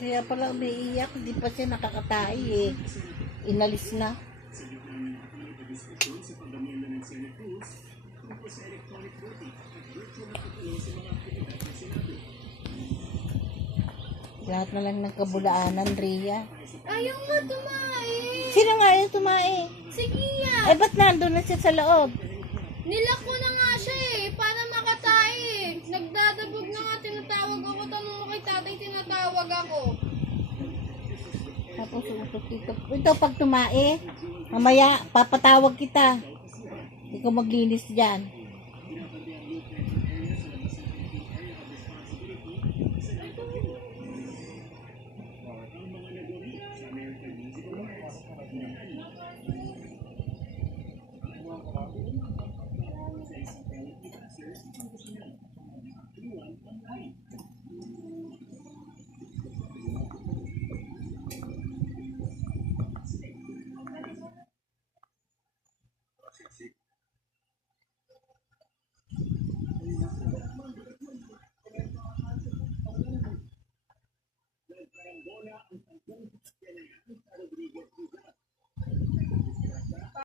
Kaya pala umiiyak, hindi pa siya nakakatay eh. Inalis na. Lahat na lang ng kabulaanan, Rhea. Ayaw nga tumae. Sino nga yung tumae? Si Gia. Ay, ba't nandun na siya sa loob? Nilak ko na nga siya eh. Para makatae. Nagdadabog na nga. Tinatawag ako. Tanong mo kay tatay, tinatawag ako. Tapos utot dito. Ito pag tumae, mamaya papatawag kita. Ikaw maglinis dyan.